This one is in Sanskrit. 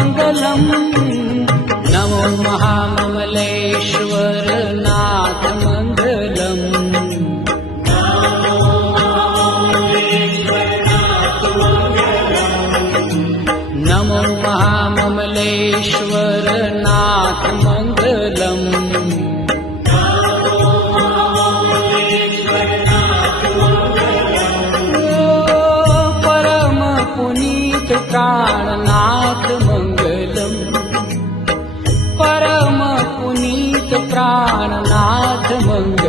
मङ्गलम् नमो महाममलेश्वरनाथ मङ्गलम् नमो महाममलेश्वरनाथ मङ्गलम् परम पुनीत प्राणनाथ मङ्गलम् परम पुनीत प्राणनाथ मङ्गलम्